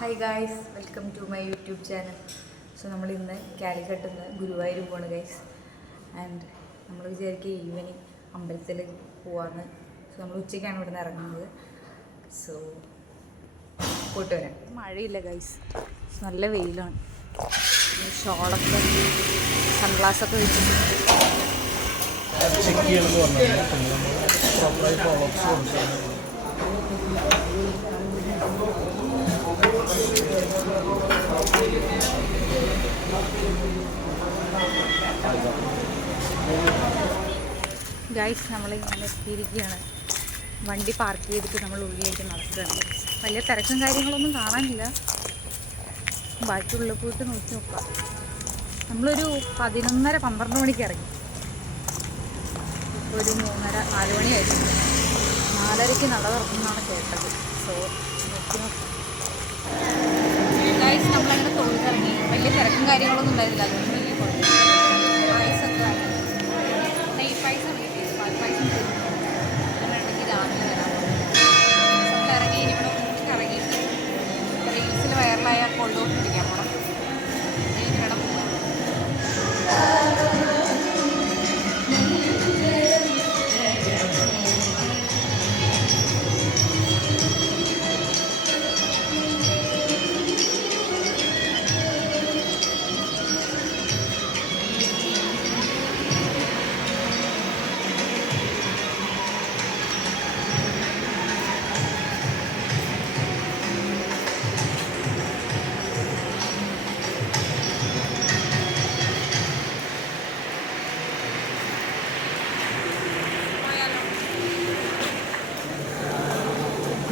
Hi guys, welcome to my YouTube channel. So നമ്മൾ ഇന്ന് കാലിക്കട്ട് നിന്ന് ഗുരുവായൂർ പോവാണ് ഗൈസ്. ആൻഡ് നമ്മൾ വിചാരിക്കുക ഈവനിങ് അമ്പലത്തിൽ പോവാന്ന്. സോ നമ്മൾ ഉച്ചയ്ക്കാണ് ഇവിടെ നിന്ന് ഇറങ്ങുന്നത്. സോ പോയിട്ട് വരാം. മഴയില്ല ഗൈസ്, നല്ല വെയിലാണ്. ഷോളൊക്കെ സൺഗ്ലാസൊക്കെ വെച്ചിട്ട് ചെക്ക് ചെയ്യണമെന്ന് പറഞ്ഞാൽ പ്രോപ്പറായി ഫോളോപ്സ് കൊടുക്കണം. ഗൈസ്, നമ്മളിങ്ങനെ എത്തിയിരിക്കുകയാണ്. വണ്ടി പാർക്ക് ചെയ്തിട്ട് നമ്മൾ ഉള്ളിലേക്ക് നടക്കുകയാണ്. വലിയ തിരക്കും കാര്യങ്ങളൊന്നും കാണാനില്ല. ബാക്കി ഉള്ളിൽ പോയിട്ട് നോക്കി നോക്കാം. നമ്മളൊരു 11:30-12 മണിക്ക് ഇറങ്ങി. ഇപ്പോൾ ഒരു 3:30-4 മണിയായിരുന്നു. 4:30-ക്ക് നട തുറക്കുന്നതാണ് കേട്ടത്. സോ നോക്കി നോക്കാം. ഗൈസ്, നമ്മളങ്ങനെ തൊഴിലിറങ്ങി. വലിയ തിരക്കും കാര്യങ്ങളൊന്നും ഉണ്ടായിരുന്നില്ല. അതുകൊണ്ട് വലിയ കുഴപ്പമില്ല. പൈസൊക്കെ പൈസ വേണമെങ്കിൽ രാവിലെ വരാൻ നമ്മൾ ഇറങ്ങി. ഇനി ഇവിടെ മുന്നിട്ട് ഇറങ്ങിയിട്ട് റീൽസിൽ വൈറലായ കൊള്ളോട്ട് പിടിക്കാൻ പോകണം. ഇനി വേണം പോകാൻ.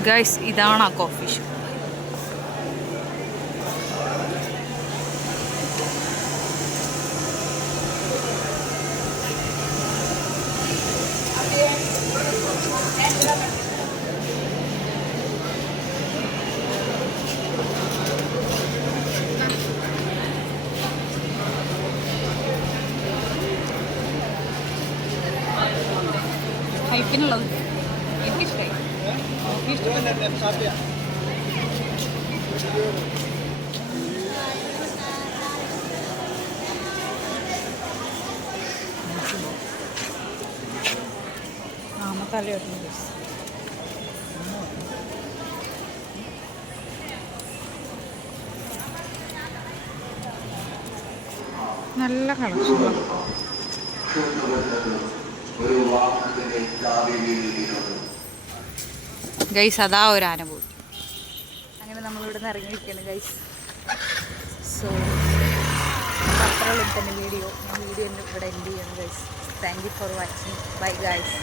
ഗൈസ്, ഇതാണ് ആ കോഫി ഷോപ്പ്. ഹൈപ്പിനുള്ളത് എനിക്കിഷ്ടമായി. നാമത്തലയായിരുന്നു. നല്ല കളക്ഷൻ. ഗൈസ്, അതാ ഒരു അനുഭൂതി. അങ്ങനെ നമ്മളിവിടെ നിന്ന് ഇറങ്ങിയിരിക്കുകയാണ് ഗൈസ്. സോ അത്രയുള്ള തന്നെ വീഡിയോ. ഞാൻ വീഡിയോ ഇവിടെ എൻഡ് ചെയ്യണം guys. Thank you for watching. Bye guys.